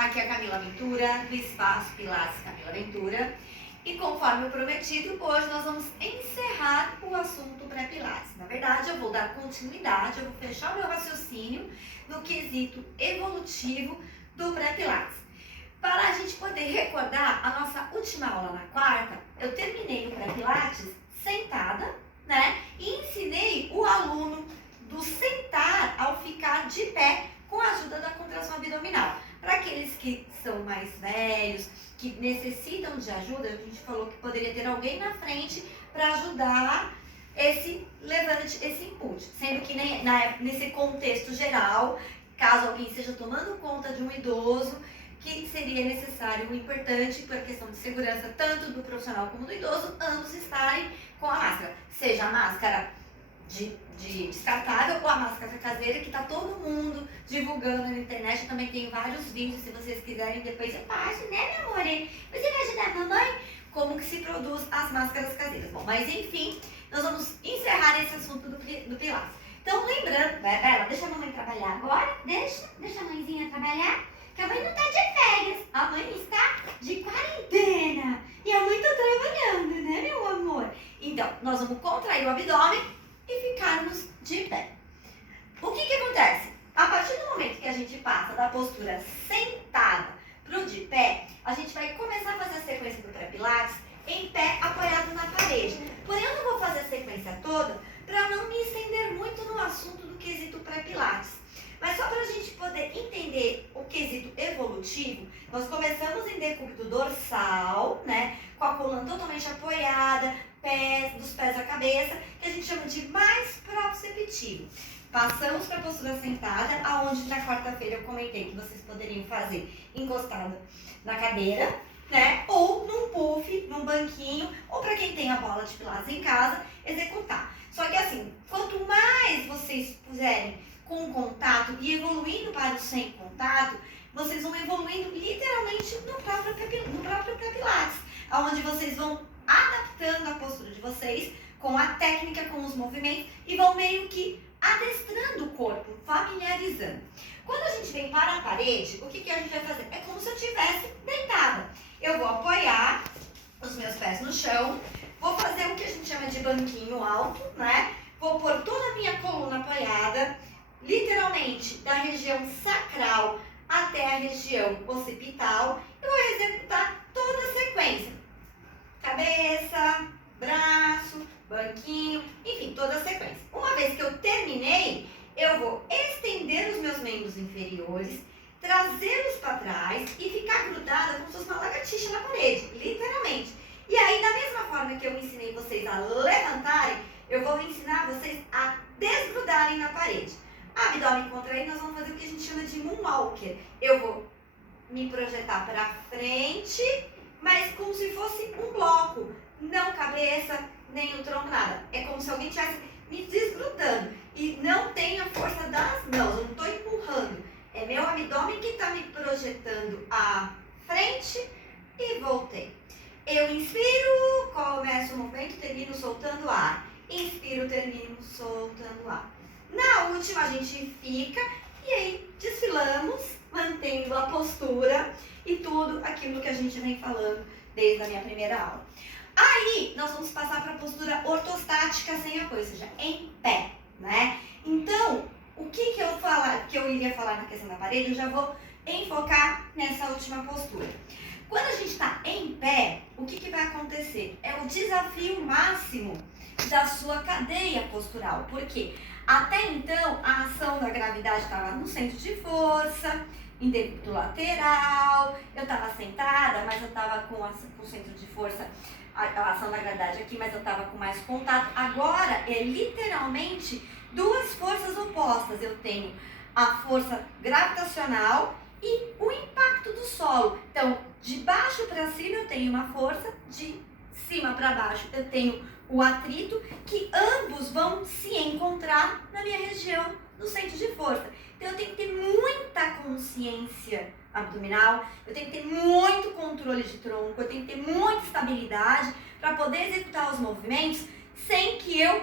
Aqui é a Camila Ventura, do Espaço Pilates Camila Ventura. E conforme eu prometido, hoje nós vamos encerrar o assunto pré-pilates. Na verdade, eu vou dar continuidade, eu vou fechar o meu raciocínio no quesito evolutivo do pré-pilates. Para a gente poder recordar a nossa última aula na quarta, eu terminei o pré-pilates sentada, né? E ensinei o aluno do sentar ao ficar de pé com a ajuda da contração abdominal. Para aqueles que são mais velhos, que necessitam de ajuda, a gente falou que poderia ter alguém na frente para ajudar esse levante, esse input. Sendo que nesse contexto geral, caso alguém esteja tomando conta de um idoso, que seria necessário, o importante, por questão de segurança, tanto do profissional como do idoso, ambos estarem com a máscara. Seja a máscara de descartável ou a máscara caseira, que tá todo mundo divulgando na internet. Eu também tenho vários vídeos, se vocês quiserem depois eu passo, né, meu amor? Você vai ajudar a mamãe? Como que se produz as máscaras caseiras. Bom, mas enfim, nós vamos encerrar esse assunto do Pilates. Então, lembrando, Bela, deixa a mamãe trabalhar agora, deixa a mãezinha trabalhar, que a mãe não tá de férias, a mãe está de quarentena, e a mãe tá trabalhando, né, meu amor? Então, nós vamos contrair o abdômen e ficarmos de pé. O que acontece? A partir do momento que a gente passa da postura sentada para o de pé, a gente vai começar a fazer a sequência do pré-pilates em pé, apoiado na parede. Porém, eu não vou fazer a sequência toda para não me estender muito no assunto do quesito pré-pilates. Mas só para a gente poder entender o quesito evolutivo, nós começamos em decúbito dorsal, né? Com a coluna totalmente apoiada, dos pés à cabeça, que a gente chama de mais proprioceptivo. Passamos para a postura sentada, aonde na quarta-feira eu comentei que vocês poderiam fazer encostado na cadeira, né? Ou num puff, num banquinho, ou para quem tem a bola de pilates em casa, executar. Só que assim, quanto mais vocês puserem com contato e evoluindo para o sem contato, vocês vão evoluindo literalmente no próprio pré-pilates, onde vocês vão adaptando a postura de vocês com a técnica, com os movimentos e vão meio que adestrando o corpo, familiarizando. Quando a gente vem para a parede, o que a gente vai fazer? É como se eu estivesse deitada. Eu vou apoiar os meus pés no chão, vou fazer o que a gente chama de banquinho alto, né? Vou pôr toda a minha coluna apoiada, literalmente da região sacral até a região occipital. Eu vou executar toda a sequência. Cabeça, braço, banquinho, enfim, toda a sequência. Uma vez que eu terminei, eu vou estender os meus membros inferiores, trazê-los para trás e ficar grudada como se fosse uma lagartixa na parede, literalmente. E aí, da mesma forma que eu ensinei vocês a levantarem, eu vou ensinar vocês a desgrudarem na parede. Abdômen contraído, nós vamos fazer o que a gente chama de moonwalker. Eu vou me projetar para frente, mas como se fosse um bloco, não cabeça, nem o tronco, nada. É como se alguém estivesse me desgrudando e não tem a força das mãos, eu não estou empurrando. É meu abdômen que está me projetando à frente e voltei. Eu inspiro, começo o movimento, termino soltando o ar. Inspiro, termino soltando o ar. Na última a gente fica e aí desfilamos, mantendo a postura e tudo aquilo que a gente vem falando desde a minha primeira aula. Aí nós vamos passar para a postura ortostática sem apoio, ou seja, em pé, né? Então, o que eu iria falar na questão da parede, eu já vou enfocar nessa última postura. Quando a gente está em pé, o que vai acontecer? É o desafio máximo da sua cadeia postural. Por quê? Até então, a ação da gravidade estava no centro de força, em decúbito lateral, eu estava sentada, mas eu estava com o centro de força, a ação da gravidade aqui, mas eu estava com mais contato. Agora, é literalmente duas forças opostas. Eu tenho a força gravitacional e o impacto do solo. Então, de baixo para cima eu tenho uma força, de cima para baixo eu tenho o atrito, que ambos vão se encontrar na minha região do centro de força. Então eu tenho que ter muita consciência abdominal, eu tenho que ter muito controle de tronco, eu tenho que ter muita estabilidade para poder executar os movimentos sem que eu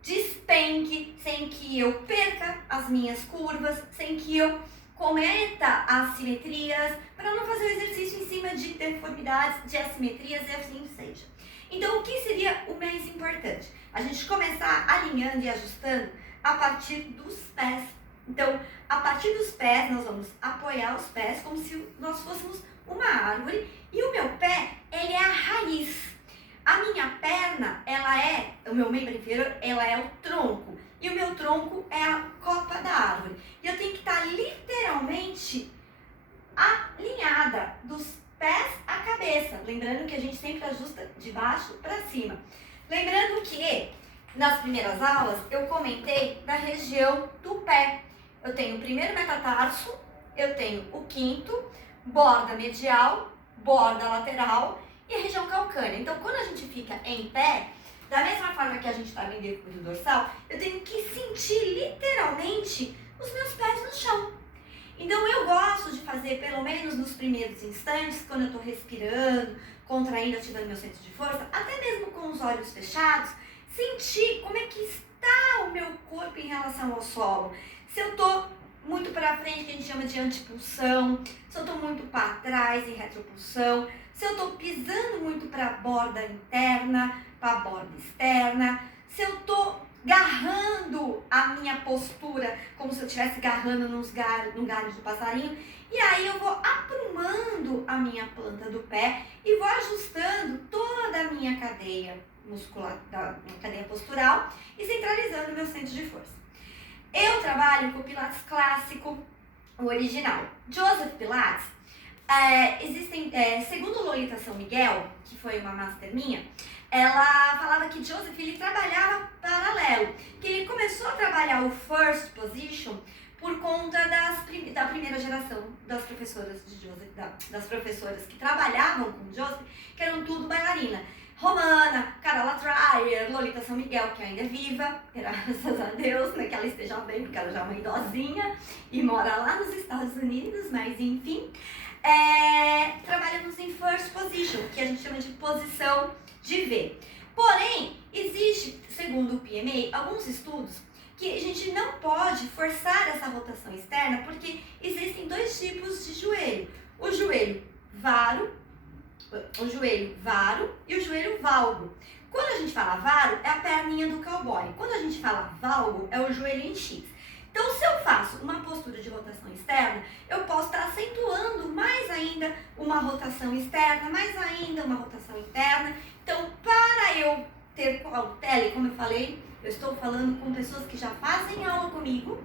despenque, sem que eu perca as minhas curvas, sem que eu cometa assimetrias, para não fazer o exercício em cima de deformidades, de assimetrias e assim seja. Então, o que seria o mais importante? A gente começar alinhando e ajustando a partir dos pés. Então, a partir dos pés, nós vamos apoiar os pés como se nós fôssemos uma árvore e o meu pé, ele é a raiz. A minha perna, o meu membro inferior, ela é o tronco. E o meu tronco é a copa da árvore. E eu tenho que estar literalmente alinhada dos pés à cabeça. Lembrando que a gente sempre ajusta de baixo para cima. Lembrando que nas primeiras aulas eu comentei da região do pé. Eu tenho o primeiro metatarso, eu tenho o quinto, borda medial, borda lateral e a região calcânea. Então, quando a gente fica em pé, da mesma forma que a gente está bem dentro do dorsal, eu tenho que sentir literalmente os meus pés no chão. Então, eu gosto de fazer, pelo menos nos primeiros instantes, quando eu estou respirando, contraindo, ativando meu centro de força, até mesmo com os olhos fechados, sentir como é que está o meu corpo em relação ao solo. Se eu estou muito para frente, que a gente chama de antipulsão, se eu estou muito para trás, em retropulsão, se eu estou pisando muito para a borda interna, para a borda externa, se eu estou garrando a minha postura como se eu estivesse garrando num galho de passarinho, e aí eu vou aprumando a minha planta do pé e vou ajustando toda a minha cadeia muscular, da minha cadeia postural e centralizando o meu centro de força. Eu trabalho com o Pilates clássico, o original. Joseph Pilates, segundo Lolita São Miguel, que foi uma master minha, ela falava que Joseph ele trabalhava paralelo, que ele começou a trabalhar o first position por conta da primeira geração das professoras de Joseph, das professoras que trabalhavam com Joseph, que eram tudo bailarina. Romana, Carola Dreyer, Lolita São Miguel, que ainda é viva, graças a Deus, né, que ela esteja bem, porque ela já é uma idosinha e mora lá nos Estados Unidos, mas enfim. Trabalhamos em first position, que a gente chama de posição de V. Porém, existe, segundo o PMA, alguns estudos que a gente não pode forçar essa rotação externa, porque existem dois tipos de joelho. O joelho varo e o joelho valgo. Quando a gente fala varo, é a perninha do cowboy. Quando a gente fala valgo, é o joelho em X. Então, se eu faço uma postura de rotação externa, eu posso estar acentuando mais ainda uma rotação externa, mais ainda uma rotação interna. Então, para eu ter cautela, como eu falei, eu estou falando com pessoas que já fazem aula comigo,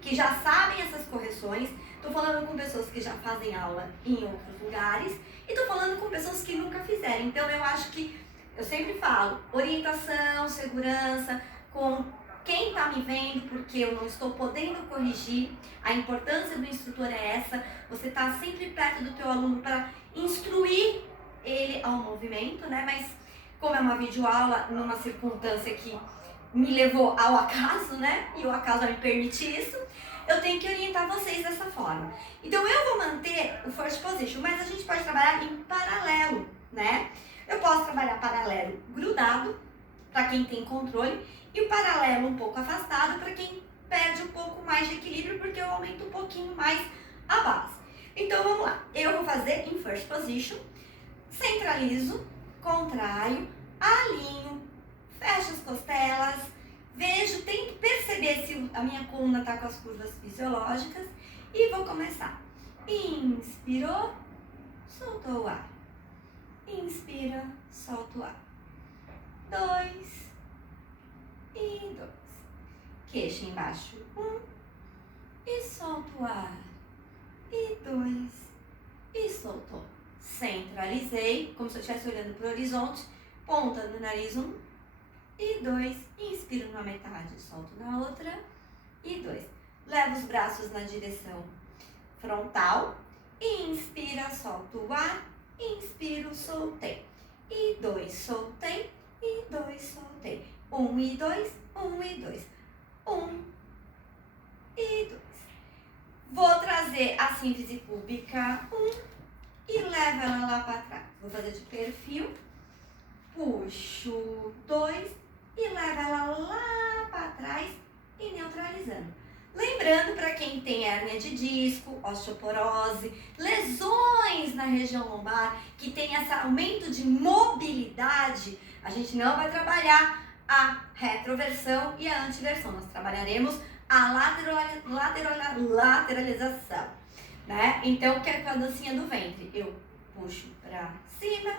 que já sabem essas correções. Estou falando com pessoas que já fazem aula em outros lugares e estou falando com pessoas que nunca fizeram. Então, eu acho que, eu sempre falo, orientação, segurança, com quem está me vendo, porque eu não estou podendo corrigir. A importância do instrutor é essa, você está sempre perto do teu aluno para instruir ele ao movimento, né? Mas como é uma videoaula, numa circunstância que me levou ao acaso, né? E o acaso vai me permitir isso, eu tenho que orientar vocês dessa forma. Então eu vou manter o first position, mas a gente pode trabalhar em paralelo, né? Eu posso trabalhar paralelo grudado, para quem tem controle, e o paralelo um pouco afastado para quem perde um pouco mais de equilíbrio, porque eu aumento um pouquinho mais a base. Então vamos lá, eu vou fazer em first position, centralizo, contraio, alinho, fecho as costelas, vejo, tento perceber se a minha coluna está com as curvas fisiológicas e vou começar. Inspirou, soltou o ar. Inspira, solta o ar. 2 e 2. Queixo embaixo. 1 e solta o ar. E 2 e soltou. Centralizei, como se eu estivesse olhando para o horizonte. Ponta do nariz. 1 e 2. Inspiro na metade, solto na outra. E 2. Levo os braços na direção frontal. Inspira, solto o ar. Inspiro, soltei. E 2, soltei. E 2, soltei. 1 e 2, 1 e 2. 1 e 2. Vou trazer a síntese pública 1 e levo ela lá para trás. Vou fazer de perfil. Puxo 2 e levo ela lá para trás e neutralizando. Lembrando, para quem tem hérnia de disco, osteoporose, lesões na região lombar, que tem esse aumento de mobilidade, a gente não vai trabalhar a retroversão e a antiversão. Nós trabalharemos a lateralização, né? Então, que é com a dancinha do ventre. Eu puxo para cima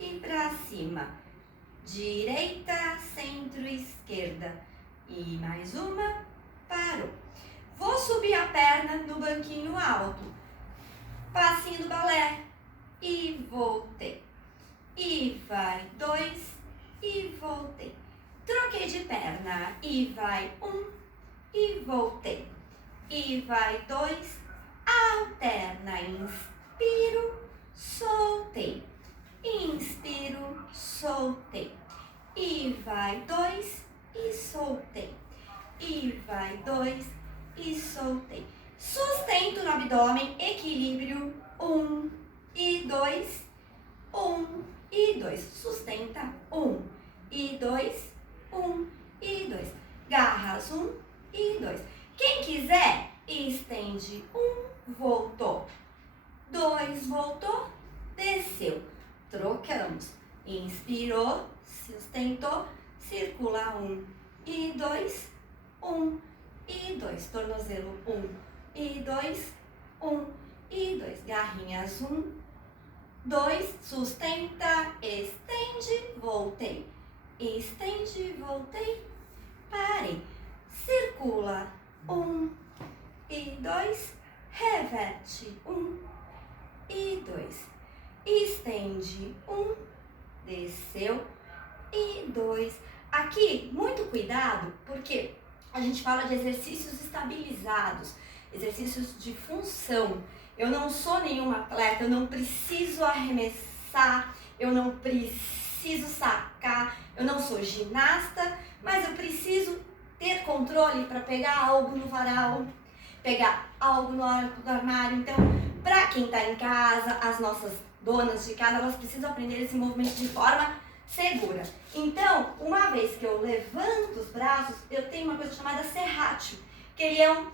e para cima. Direita, centro, esquerda. E mais uma, parou. Vou subir a perna no banquinho alto. Passinho do balé. E voltei. E vai 2 e voltei. Troquei de perna. E vai 1 e voltei. E vai 2, alterna. Inspiro, soltei. Inspiro, soltei. E vai 2 e soltei. E vai 2 e soltei. Sustento no abdômen, equilíbrio, 1 e 2, 1 e 2. Sustenta, 1 e 2, 1 e 2. Garras, 1 e 2. Quem quiser, estende, 1, voltou. 2, voltou, desceu. Trocamos. Inspirou, sustentou, circula, 1 e 2, 1 e 2. Tornozelo, 1 e 2, 1 e 2. Garrinhas, 1, 2, sustenta, estende, voltei. Estende, voltei, parei. Circula, 1 e 2, reverte, 1 e 2. Estende, 1, desceu e 2. Aqui, muito cuidado, porque a gente fala de exercícios estabilizados, exercícios de função. Eu não sou nenhuma atleta, eu não preciso arremessar, eu não preciso sacar, eu não sou ginasta, mas eu preciso ter controle para pegar algo no varal, pegar algo no armário. Então, para quem está em casa, as nossas donas de casa, elas precisam aprender esse movimento de forma segura. Então, uma vez que eu levanto os braços, eu tenho uma coisa chamada serrátil, que ele é um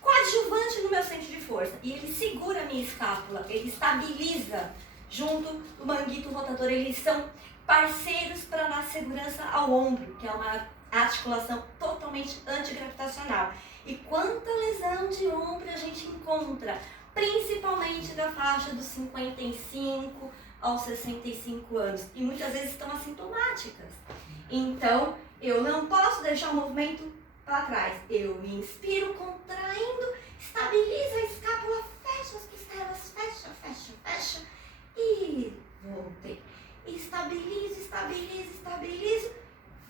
coadjuvante no meu centro de força. E ele segura a minha escápula, ele estabiliza junto do manguito rotador. Eles são parceiros para dar segurança ao ombro, que é uma articulação totalmente antigravitacional. E quanta lesão de ombro a gente encontra, principalmente da faixa dos 55 aos 65 anos, e muitas vezes estão assintomáticas. Então, eu não posso deixar o movimento para trás. Eu inspiro, contraindo, estabilizo a escápula, fecha as costelas, fecha, fecha, fecha, e voltei. Estabilizo, estabilizo, estabilizo,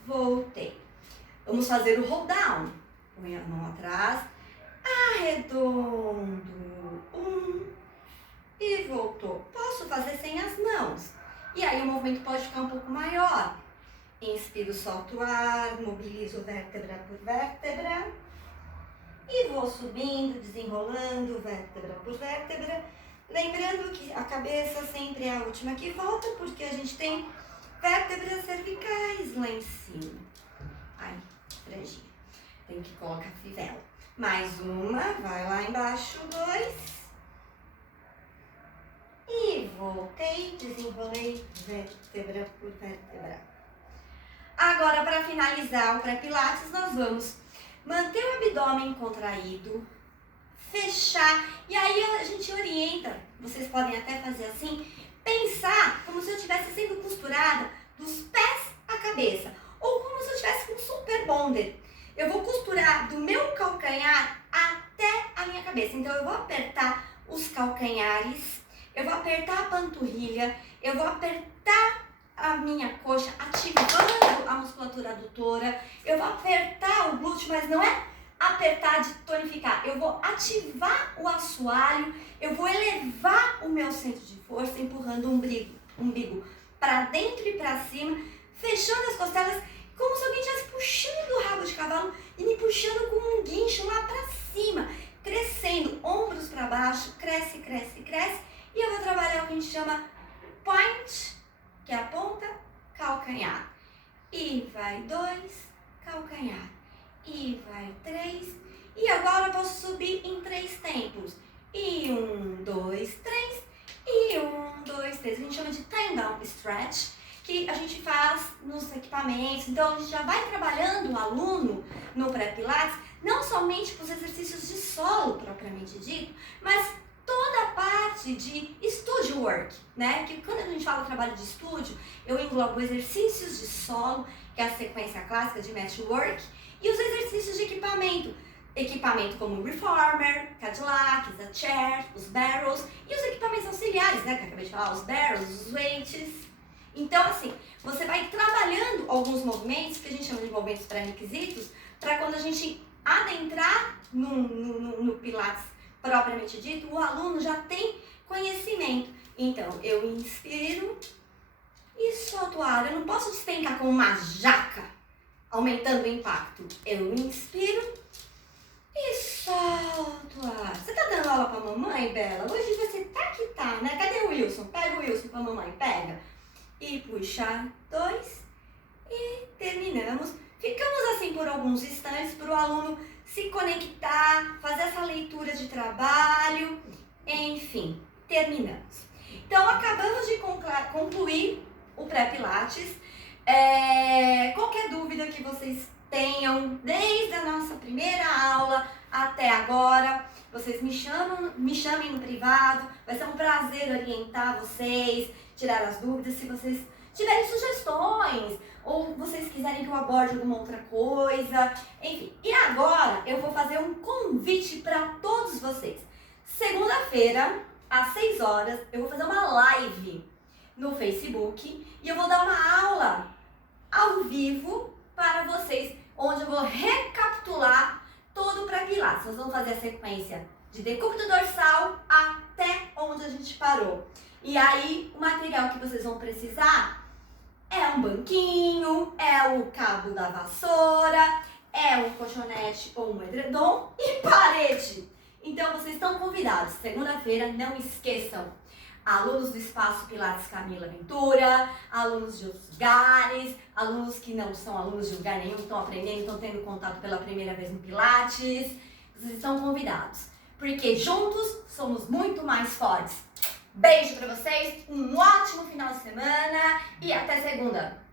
voltei. Vamos fazer o roll down. Põe a mão atrás, arredondo, 1 e voltou. Posso fazer sem as mãos. E aí o movimento pode ficar um pouco maior. Inspiro, solto o ar, mobilizo vértebra por vértebra. E vou subindo, desenrolando vértebra por vértebra. Lembrando que a cabeça sempre é a última que volta, porque a gente tem vértebras cervicais lá em cima. Ai, franjinha. Tem que colocar a fivela. Mais uma, vai lá embaixo, 2. E voltei, desenrolei vértebra por vértebra. Agora, para finalizar o pré-pilates, nós vamos manter o abdômen contraído, fechar, e aí a gente orienta, vocês podem até fazer assim, pensar como se eu estivesse sendo costurada dos pés à cabeça, ou como se eu estivesse com um super bonder. Eu vou costurar do meu calcanhar até a minha cabeça. Então, eu vou apertar os calcanhares, eu vou apertar a panturrilha, eu vou apertar a minha coxa, ativando a musculatura adutora, eu vou apertar o glúteo, mas não é apertar de tonificar. Eu vou ativar o assoalho, eu vou elevar o meu centro de força, empurrando o umbigo para dentro e para cima, fechando as costelas, como se alguém estivesse puxando o rabo de cavalo e me puxando com um guincho lá para cima, crescendo, ombros para baixo, cresce, cresce, cresce. E eu vou trabalhar o que a gente chama point, que é a ponta, calcanhar. E vai 2, calcanhar. E vai 3, E agora eu posso subir em 3 tempos. E 1, 2, 3. E 1, 2, 3. A gente chama de time down stretch, que a gente faz nos equipamentos. Então, a gente já vai trabalhando o aluno no pré-pilates, não somente para os exercícios de solo propriamente dito, mas toda a parte de studio work, né? Que quando a gente fala trabalho de estúdio, eu englobo exercícios de solo, que é a sequência clássica de mat work, e os exercícios de equipamento. Equipamento como o reformer, Cadillac, a chair, os barrels e os equipamentos auxiliares, né? Que eu acabei de falar, os barrels, os weights. Então, assim, você vai trabalhando alguns movimentos, que a gente chama de movimentos pré-requisitos, para quando a gente adentrar no Pilates propriamente dito, o aluno já tem conhecimento. Então, eu inspiro e solto o ar. Eu não posso despencar com uma jaca, aumentando o impacto. Eu inspiro e solto o ar. Você tá dando aula pra mamãe, Bela? Hoje você tá que tá, né? Cadê o Wilson? Pega o Wilson pra mamãe, pega. E puxa 2 e terminamos. Ficamos assim por alguns instantes para o aluno se conectar, fazer essa leitura de trabalho, enfim, terminamos. Então, acabamos de concluir o pré-pilates. Qualquer dúvida que vocês tenham, desde a nossa primeira aula até agora, vocês me chamem no privado, vai ser um prazer orientar vocês, tirar as dúvidas, se vocês tiverem sugestões, ou vocês quiserem que eu aborde alguma outra coisa, enfim. E agora eu vou fazer um convite para todos vocês. Segunda-feira, às 6 horas, eu vou fazer uma live no Facebook e eu vou dar uma aula ao vivo para vocês, onde eu vou recapitular todo o pré-pilates. Nós vamos fazer a sequência de decúbito dorsal até onde a gente parou. E aí, o material que vocês vão precisar é um banquinho, é o cabo da vassoura, é um colchonete ou um edredom e parede. Então, vocês estão convidados. Segunda-feira, não esqueçam. Alunos do Espaço Pilates Camila Ventura, alunos de outros lugares, alunos que não são alunos de lugar nenhum, estão aprendendo, estão tendo contato pela primeira vez no Pilates. Vocês estão convidados, porque juntos somos muito mais fortes. Beijo pra vocês, um ótimo final de semana e até segunda!